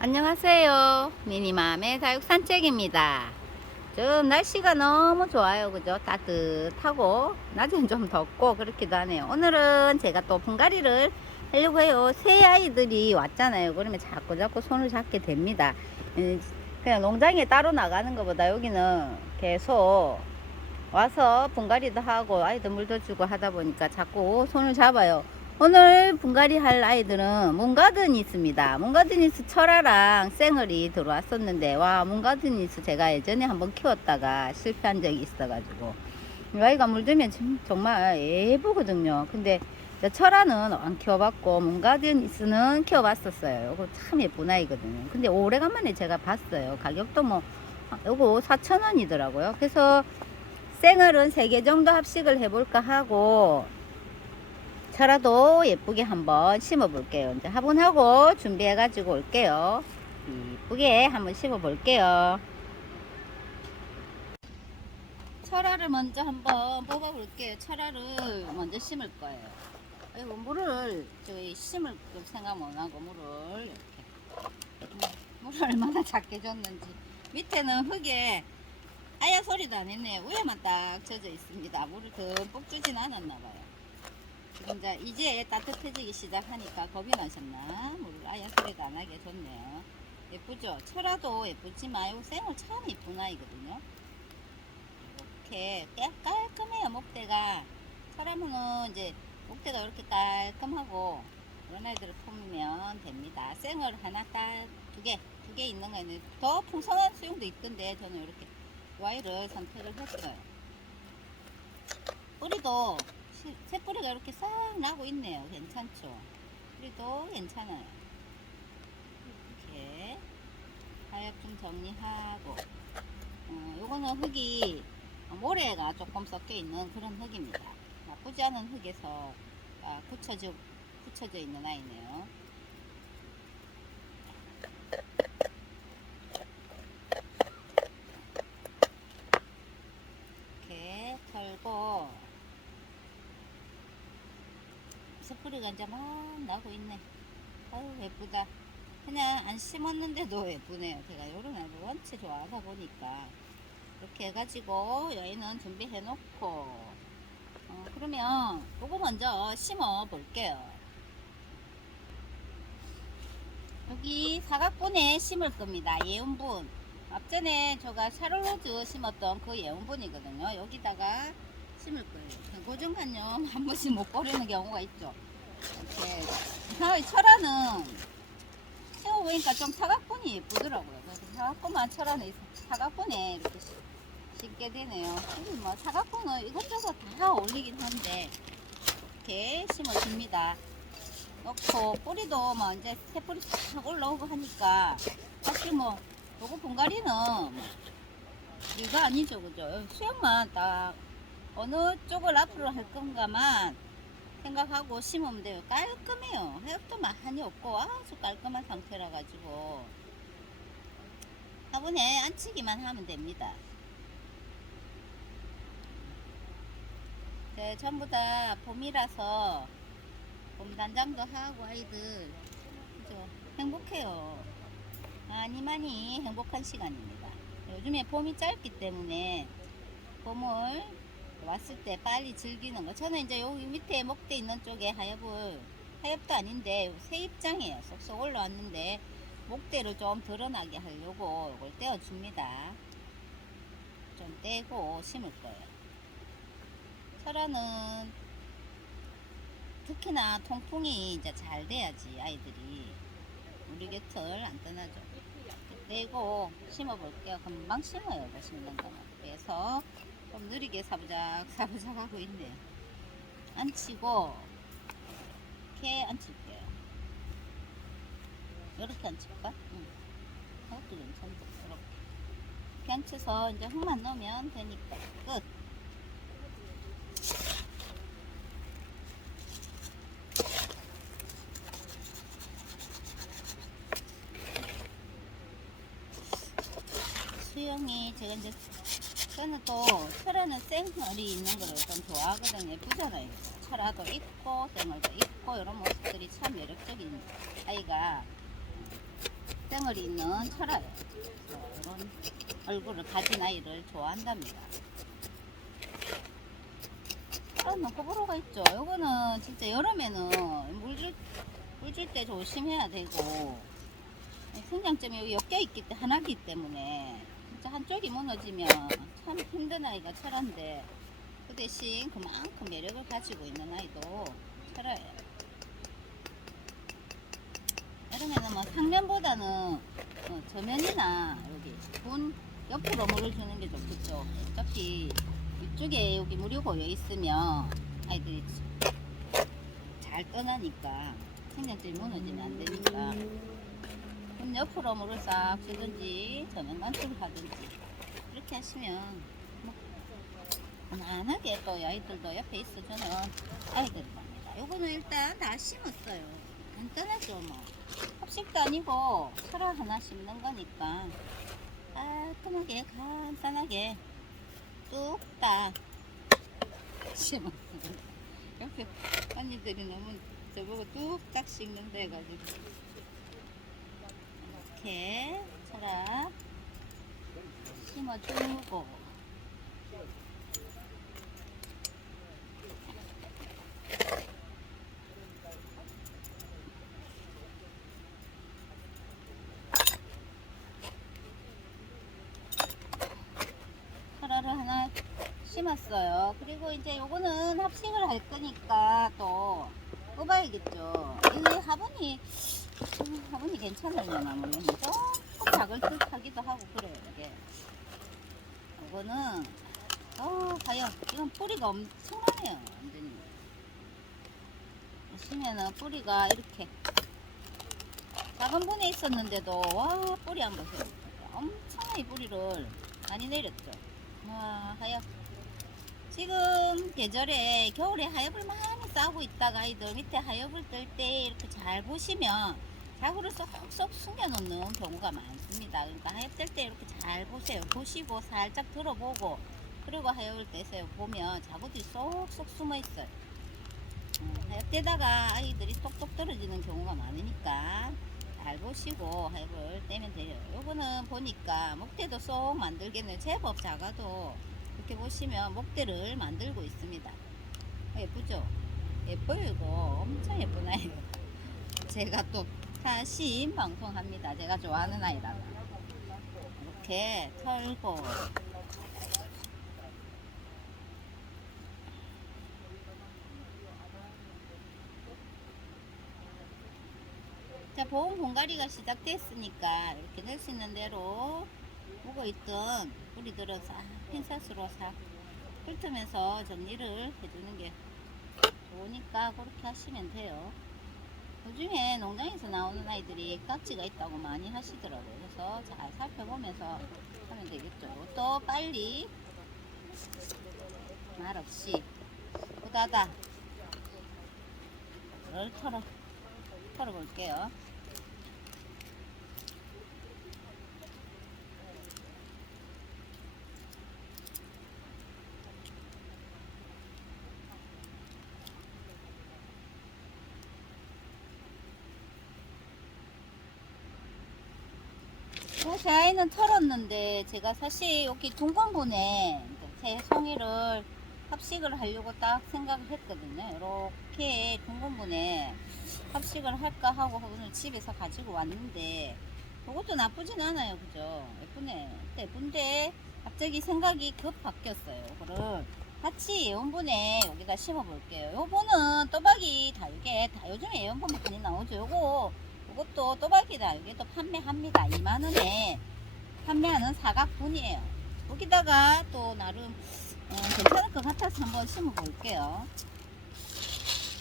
안녕하세요. 미니맘의 다육 산책입니다. 저 날씨가 너무 좋아요. 그죠? 따뜻하고 낮엔 좀 덥고 그렇기도 하네요. 오늘은 제가 또 분갈이를 하려고 해요. 새 아이들이 왔잖아요. 그러면 자꾸 손을 잡게 됩니다. 그냥 농장에 따로 나가는 것보다 여기는 계속 와서 분갈이도 하고 아이들 물도 주고 하다 보니까 자꾸 손을 잡아요. 오늘 분갈이 할 아이들은 문가드니스입니다. 문가드니스 철아랑 쌩얼이 들어왔었는데, 와, 문가드니스 제가 예전에 한번 키웠다가 실패한 적이 있어가지고 이 아이가 물들면 정말 예쁘거든요. 근데 철아는 안 키워봤고 문가드니스는 키워봤었어요. 이거 참 예쁜 아이거든요. 근데 오래간만에 제가 봤어요. 가격도 뭐 요거 4,000원이더라고요. 그래서 생얼은 3개 정도 합식을 해볼까 하고 철화도 예쁘게 한번 심어 볼게요. 이제 화분하고 준비해 가지고 올게요. 예쁘게 한번 심어 볼게요. 철화를 먼저 한번 뽑아 볼게요. 철화를 먼저 심을 거예요. 이거 물을 저희 심을 생각 못하고 물을 이렇게 물을 얼마나 작게 줬는지. 밑에는 흙에 아야 소리도 안 했네요. 위에만 딱 젖어 있습니다. 물을 듬뿍 주진 않았나 봐요. 지금 이제 따뜻해지기 시작하니까 겁이 나셨나? 물을 아야 소리도 안 하게 줬네요. 예쁘죠? 철화도 예쁘지만 이 생을 참 예쁜 아이거든요. 이렇게 깔끔해요. 목대가. 철하면은 이제 목대가 이렇게 깔끔하고 이런 아이들을 품으면 됩니다. 생을 하나 두 개 있는 거는 더 풍성한 수용도 있던데 저는 이렇게 와이를 선택을 했어요. 뿌리도 새뿌리가 이렇게 싹 나고 있네요. 괜찮죠? 뿌리도 괜찮아요. 이렇게 하엽 좀 정리하고 요거는 흙이 모래가 조금 섞여 있는 그런 흙입니다. 나쁘지 않은 흙에서 붙여져 있는 아이네요. 이렇게 털고 새뿌리가 이제 막 나고 있네. 아유 예쁘다. 그냥 안 심었는데도 예쁘네요. 제가 요런 아이를 원체 좋아하다 보니까 이렇게 해가지고 여기는 준비해 놓고 그러면 요거 먼저 심어 볼게요. 여기 사각분에 심을 겁니다. 예운분. 앞전에 제가 샤를로즈 심었던 그 예운분이거든요. 여기다가 심을 거예요. 고정관념 한 번씩 못 버리는 경우가 있죠. 이렇게 이상하게 철화는 심어보니까 좀 사각분이 예쁘더라고요. 그래서 사각분만 철화는 사각분에 이렇게 심게 되네요. 뭐 사각분은 이것저것 다 어울리긴 한데 이렇게 심어줍니다. 넣고 뿌리도 뭐 이제 새뿌리 싹 올라오고 하니까 사실 뭐 요거 분갈이는 이거 아니죠, 그죠? 수영만 딱 어느 쪽을 앞으로 할 건가만 생각하고 심으면 돼요. 깔끔해요. 해엽도 많이 없고 아주 깔끔한 상태라 가지고 화분에 앉히기만 하면 됩니다. 네, 전부 다 봄이라서 봄 단장도 하고 아이들 그죠? 행복해요. 많이 행복한 시간입니다. 요즘에 봄이 짧기 때문에 봄을 왔을 때 빨리 즐기는 거. 저는 이제 여기 밑에 목대 있는 쪽에 하엽도 아닌데 새 입장이에요. 쏙쏙 올라왔는데 목대를 좀 드러나게 하려고 이걸 떼어줍니다. 좀 떼고 심을 거예요. 철화는 특히나 통풍이 이제 잘 돼야지 아이들이 우리 곁을 안 떠나죠. 떼고 심어 볼게요. 금방 심어요. 심는 거는. 그래서 좀 느리게 사부작 하고 있네요. 앉히고 이렇게 앉힐게요. 이렇게 앉힐까? 응. 그것도 괜찮다. 이렇게 앉혀서 이제 흙만 넣으면 되니까 끝. 수영이 제가 이제 저는 또 철화는 생얼이 있는 걸 좀 좋아하거든요. 예쁘잖아요. 철화도 있고 생얼도 있고 이런 모습들이 참 매력적인 아이가 쌩얼이 있는 철화예요. 이런 얼굴을 가진 아이를 좋아한답니다. 철화는 호불호가 있죠. 요거는 진짜 여름에는 물줄 때 조심해야 되고, 성장점이 여기 엮여 있기 하나기 때문에 진짜 한쪽이 무너지면 참 힘든 아이가 철화인데, 그 대신 그만큼 매력을 가지고 있는 아이도 철화예요. 여름에는 뭐 상면보다는 저면이나 여기 분 옆으로 물을 주는 게 좋겠죠. 어차피 이쪽에 여기 물이 고여 있으면 아이들이 잘 떠나니까 생장점이 무너지면 안 되니까 분 옆으로 물을 싹 주든지 저면 간축을 하든지 이렇게 하시면 뭐 편안하게 또 아이들도 옆에 있어주는 아이들입니다. 요거는 일단 다 심었어요. 간단하죠 뭐. 합식도 아니고 철화 하나 심는 거니까 깔끔하게 간단하게 뚝딱 심었습니다. 옆에 언니들이 너무 저보고 뚝딱 심는다 해가지고 이렇게 철화 심어주고, 철화를 하나 심었어요. 그리고 이제 요거는 합식을 할 거니까 또 뽑아야겠죠. 이게 화분이 괜찮으려나 모르겠는데 조금 작을 듯 하기도 하고 그래요. 이게 요거는 과연 이건 뿌리가 엄청나네요. 완전히 보시면은 뿌리가 이렇게 작은 분에 있었는데도 와, 뿌리 한번 보세요. 엄청나게 뿌리를 많이 내렸죠. 와, 하얗. 지금 계절에 겨울에 하엽을 많이 싸고 있다가 아이들 밑에 하엽을 뜰 때 이렇게 잘 보시면 자구를 쏙쏙 숨겨놓는 경우가 많습니다. 그러니까 하엽 뜰 때 이렇게 잘 보세요. 보시고 살짝 들어보고 그리고 하엽을 떼세요. 보면 자구들이 쏙쏙 숨어 있어요. 하엽 떼다가 아이들이 톡톡 떨어지는 경우가 많으니까 잘 보시고 하엽을 떼면 돼요. 요거는 보니까 목대도 쏙 만들겠네요. 제법 작아도 이렇게 보시면 목대를 만들고 있습니다. 예쁘죠? 예뻐요. 이거 엄청 예쁜 아이예요. 제가 또 사심 방송합니다. 제가 좋아하는 아이라 이렇게 털고 자, 보온 공가리가 시작됐으니까 이렇게 낼 수 있는 대로 묵어있던 뿌리들은 싹 핀셋으로 싹 훑으면서 정리를 해주는 게 좋으니까 그렇게 하시면 돼요. 요즘에 농장에서 나오는 아이들이 깍지가 있다고 많이 하시더라고요. 그래서 잘 살펴보면서 하면 되겠죠. 또 빨리 말없이 후다다를 털어볼게요. 제 아이는 털었는데 제가 사실 여기 둥근분에 제 송이를 합식을 하려고 딱 생각을 했거든요. 이렇게 둥근분에 합식을 할까 하고 오늘 집에서 가지고 왔는데 이것도 나쁘진 않아요. 그죠? 예쁜데 갑자기 생각이 급 바뀌었어요. 이거를 같이 애원분에 여기다 심어 볼게요. 요거는 또박이 다육에 다 요즘에 애원분 많이 나오죠. 이것도 또박이다. 이게도 판매합니다. 2만원에 판매하는 사각분이에요. 여기다가 또 나름 괜찮을 것 같아서 한번 심어 볼게요.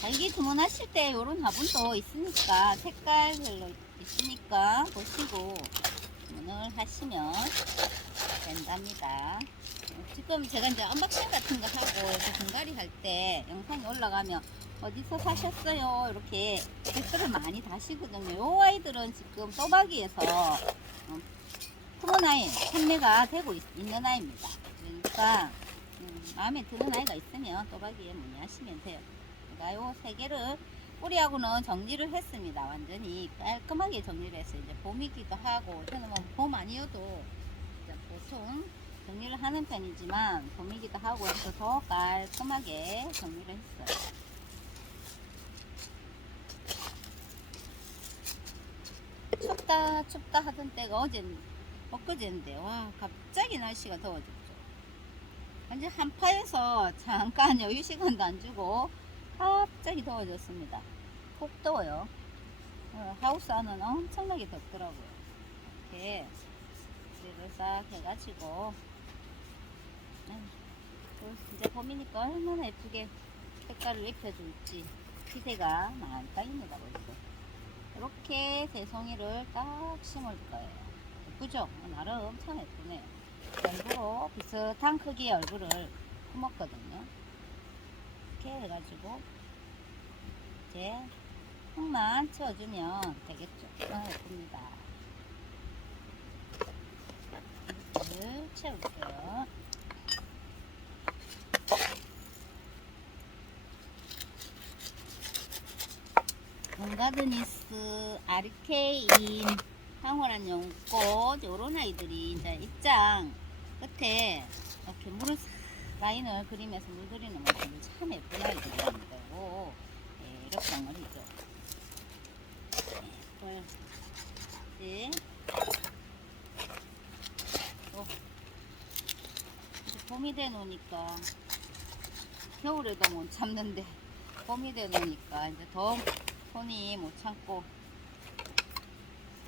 달기 주문하실 때 이런 화분도 있으니까 색깔별로 있으니까 보시고 주문을 하시면 된답니다. 지금 제가 이제 언박싱 같은 거 하고 이렇게 분갈이 할 때 영상이 올라가면 어디서 사셨어요? 이렇게 댓글을 많이 다시거든요. 요 아이들은 지금 또박이에서 프로나인 판매가 되고 있는 아이입니다. 그러니까 마음에 드는 아이가 있으면 또박이에 문의하시면 돼요. 제가 요 세 개를 뿌리하고는 정리를 했습니다. 완전히 깔끔하게 정리를 했어요. 이제 봄이기도 하고, 저는 뭐 봄 아니어도 이제 보통 정리를 하는 편이지만, 봄이기도 하고 해서 더 깔끔하게 정리를 했어요. 춥다 하던 때가 엊그제인데, 와, 갑자기 날씨가 더워졌죠. 완전 한파에서 잠깐 여유 시간도 안 주고 갑자기 더워졌습니다. 폭 더워요. 하우스 안은 엄청나게 덥더라고요. 이렇게 그리고 싹 해가지고 이제 봄이니까 얼마나 예쁘게 색깔을 입혀줄지 기대가 만땅입니다. 벌써 이렇게 새송이를 딱 심을 거예요. 예쁘죠? 나름 참 예쁘네요. 얼굴로 비슷한 크기의 얼굴을 품었거든요. 이렇게 해가지고 이제 흙만 채워주면 되겠죠. 예쁩니다. 흙을 채울게요. 몽가드니스, 아르케인, 황홀한 연꽃 요런 아이들이 이제 입장 끝에 이렇게 물을 라인을 그리면서 물들이는 모습이 참 예쁜 아이들입니다. 오, 네, 이렇게 덩어리죠. 네, 이제 봄이 돼 놓으니까 겨울에도 못 참는데 봄이 돼 놓으니까 이제 더 손이 못 참고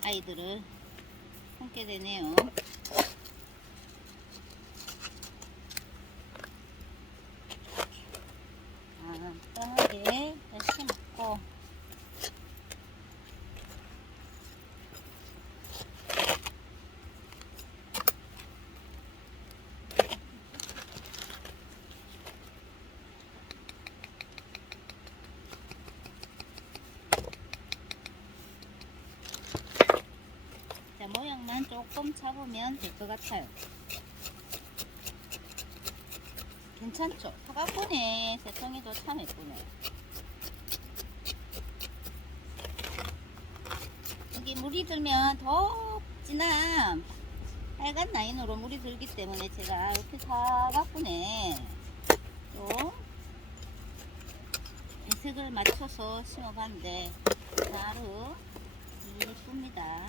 아이들을 품게 되네요. 간단하게 심고 자, 모양만 조금 잡으면 될 것 같아요. 괜찮죠? 사과분에 새송이도 참 예쁘네요. 여기 물이 들면 더 진한 빨간 라인으로 물이 들기 때문에 제가 이렇게 사과분에 좀 색을 맞춰서 심어봤는데 나름 이쁩니다.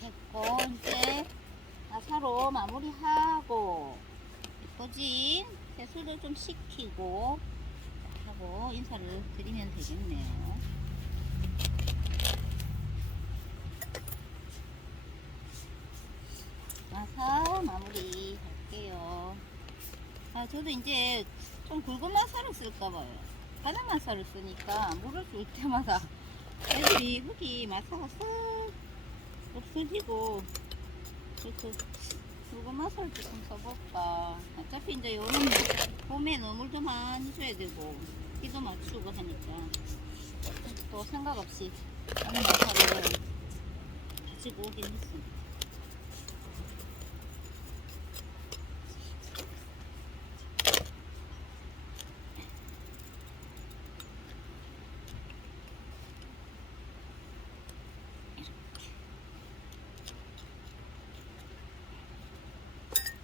됐고 이제 마사로 마무리하고 예뻐진 세수를 좀 시키고 하고 인사를 드리면 되겠네요. 마사 마무리 할게요. 저도 이제 좀 굵은 마사를 쓸까봐요. 가는 마사를 쓰니까 물을 줄 때마다 애들이 흙이 마사가 쓱 없어지고 그래서 굵은 마사를 조금 써볼까. 어차피 이제 요런 봄에는 물도 많이 줘야 되고 비도 맞추고 하니까 또 생각 없이 가는 마사를 가지고 오긴 했습니다.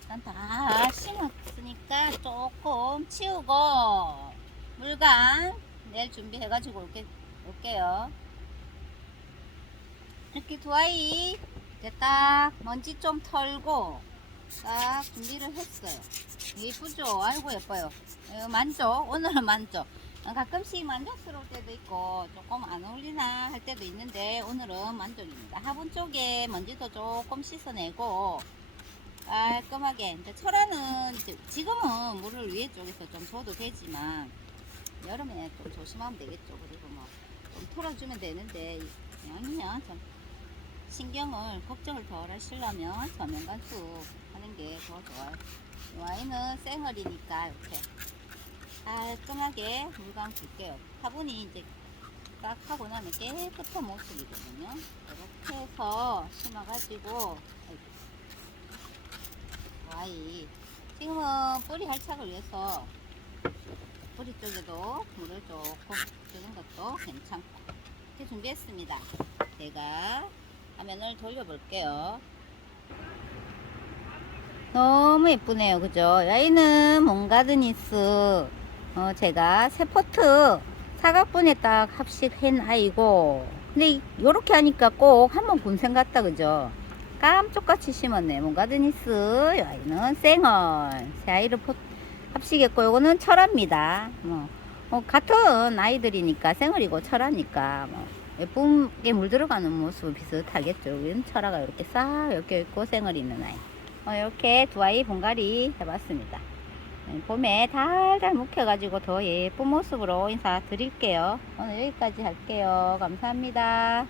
일단 다 심었으니까 조금 치우고 물간 내일 준비해가지고 올게요. 이렇게 두 아이 이제 딱 먼지 좀 털고 딱 준비를 했어요. 예쁘죠? 아이고 예뻐요. 만족. 오늘은 만족. 가끔씩 만족스러울 때도 있고 조금 안 어울리나 할 때도 있는데 오늘은 만족입니다. 화분 쪽에 먼지도 조금 씻어내고 깔끔하게 이제 철화는 지금은 물을 위에 쪽에서 좀 줘도 되지만 여름에 좀 조심하면 되겠죠. 그리고 뭐 좀 털어주면 되는데 그냥이면 좀 신경을 걱정을 덜 하시려면 저면관수 하는 게 더 좋아요. 이 와인은 생얼이니까 이렇게 깔끔하게 물광 줄게요. 화분이 이제 딱 하고 나면 깨끗한 모습이거든요. 이렇게 해서 심어가지고 와이 지금은 뿌리 활착을 위해서 뿌리 쪽에도 물을 조금 주는 것도 괜찮고 이렇게 준비했습니다. 제가 화면을 돌려볼게요. 너무 예쁘네요, 그죠? 여기는 몽가드니스 제가 새 포트 사각분에 딱 합식한 아이고, 근데 요렇게 하니까 꼭 한번 본 생 같다, 그죠? 깜쪽같이 심었네. 몽가드니스 여기는 생얼 새 아이를 합식했고, 요거는 철화입니다. 같은 아이들이니까 생얼이고 철화니까 예쁘게 물 들어가는 모습 비슷하겠죠. 여기는 철화가 이렇게 싹 엮여 있고 생얼이 있는 아이. 이렇게 두 아이 분갈이 해봤습니다. 봄에 달달 묵혀가지고 더 예쁜 모습으로 인사드릴게요. 오늘 여기까지 할게요. 감사합니다.